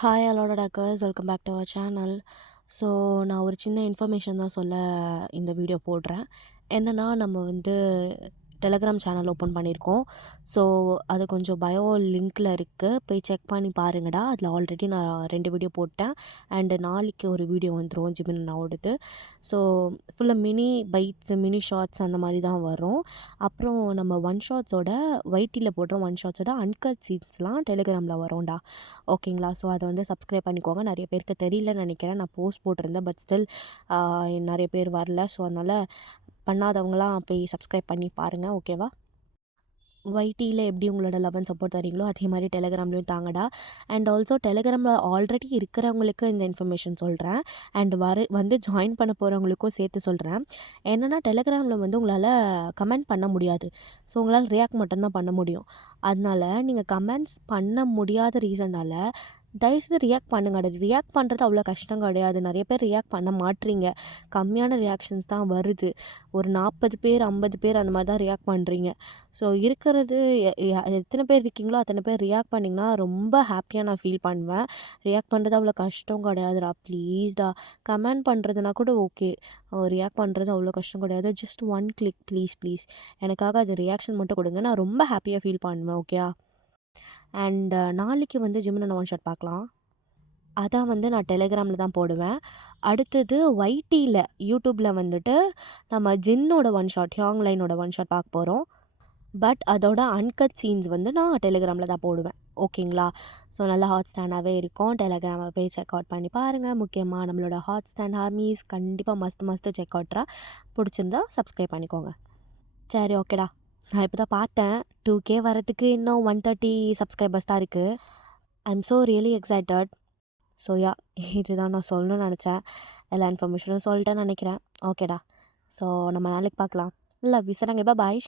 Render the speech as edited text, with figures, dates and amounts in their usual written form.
Hi அலோட talkers, welcome back to our channel. So நான் ஒரு சின்ன இன்ஃபர்மேஷன் தான் சொல்ல இந்த வீடியோ போடுறேன். என்னென்னா நம்ம டெலகிராம் சேனல் ஓப்பன் பண்ணியிருக்கோம். ஸோ அது கொஞ்சம் பயோ லிங்க்கில் இருக்குது, போய் செக் பண்ணி பாருங்கடா. அதில் ஆல்ரெடி நான் 2 வீடியோ போட்டேன். அண்டு நாளைக்கு ஒரு வீடியோ வந்துடும் ஜிமின் அண்ணாவோடது. ஸோ ஃபுல்லாக மினி பைட்ஸு, மினி ஷார்ட்ஸ் அந்த மாதிரி தான் வரும். அப்புறம் நம்ம ஒன் ஷார்ட்ஸோட வைட்டியில் போடுற ஒன் ஷார்ட்ஸோட அன்கட் சீன்ஸ்லாம் டெலிகிராமில் வரும்டா. ஓகேங்களா? ஸோ அதை சப்ஸ்கிரைப் பண்ணிக்கோங்க. நிறைய பேருக்கு தெரியலன்னு நினைக்கிறேன். நான் போஸ்ட் போட்டிருந்தேன், பட் ஸ்டில் நிறைய பேர் வரல. ஸோ அதனால் பண்ணாதவங்களாம் போய் சப்ஸ்கிரைப் பண்ணி பாருங்கள், ஓகேவா? வைட்டியில் எப்படி உங்களோட லவ் அண்ட் சப்போர்ட் தரீங்களோ அதே மாதிரி டெலிகிராம்லேயும் தாங்கடா. அண்ட் ஆல்சோ டெலிகிராமில் ஆல்ரெடி இருக்கிறவங்களுக்கு இந்த இன்ஃபர்மேஷன் சொல்கிறேன். அண்ட் ஜாயின் பண்ண போகிறவங்களுக்கும் சேர்த்து சொல்கிறேன். என்னென்னா டெலிகிராமில் உங்களால் கமெண்ட் பண்ண முடியாது. ஸோ உங்களால் ரியாக்ட் மட்டும்தான் பண்ண முடியும். அதனால் நீங்கள் கமெண்ட்ஸ் பண்ண முடியாத ரீசனால் தயவுசெய்து ரியாக்ட் பண்ணுங்க. ரியாக்ட் பண்ணுறது அவ்வளோ கஷ்டம் கிடையாது. நிறைய பேர் ரியாக்ட் பண்ண மாட்றீங்க. கம்மியான ரியாக்ஷன்ஸ் தான் வருது. ஒரு 40 பேர் 50 பேர் அந்த மாதிரி தான் ரியாக்ட் பண்ணுறீங்க. ஸோ இருக்கிறது எத்தனை பேர் இருக்கீங்களோ அத்தனை பேர் ரியாக்ட் பண்ணிங்கன்னா ரொம்ப ஹாப்பியாக நான் ஃபீல் பண்ணுவேன். ரியாக்ட் பண்ணுறது அவ்வளோ கஷ்டம் கிடையாதுடா, ப்ளீஸ்டா. கமெண்ட் பண்ணுறதுனா கூட ஓகே, ரியாக்ட் பண்ணுறது அவ்வளோ கஷ்டம் கிடையாது. Just one click, please. எனக்காக அது ரியாக்ஷன் மட்டும் கொடுங்க, நான் ரொம்ப ஹாப்பியாக ஃபீல் பண்ணுவேன், ஓகே? அண்ட் நாளைக்கு ஜிமின் ஒன் ஷாட் பார்க்கலாம். அதான் நான் டெலிகிராமில் தான் போடுவேன். அடுத்தது வைட்டியில் யூடியூப்பில் நம்ம ஜின்னோட ஒன் ஷாட், ஹியாங் லைனோட ஒன் ஷாட் பார்க்க போகிறோம். பட் அதோட அன்கட் சீன்ஸ் நான் டெலிகிராமில் தான் போடுவேன், ஓகேங்களா? ஸோ நல்லா ஹாட் ஸ்டாண்டாகவே இருக்கும். டெலிகிராமை போய் செக் அவுட் பண்ணி பாருங்கள். முக்கியமாக நம்மளோட ஹாட் ஸ்டாண்ட் ஆர்மீஸ் கண்டிப்பாக மஸ்ட்டு செக் அவுட்ரா. பிடிச்சிருந்தா சப்ஸ்கிரைப் பண்ணிக்கோங்க. சரி, ஓகேடா. நான் இப்போ தான் பார்த்தேன், 2K வரதுக்கு இன்னும் 130 சப்ஸ்கிரைபர்ஸ் தான் இருக்குது. I am so really excited. So இதுதான் நான் சொல்லணும்னு நினச்சேன். எல்லா இன்ஃபர்மேஷனும் சொல்லிட்டேன்னு நினைக்கிறேன். ஓகேடா. ஸோ நம்ம நாளைக்கு பார்க்கலாம். Love you sir. பாய்.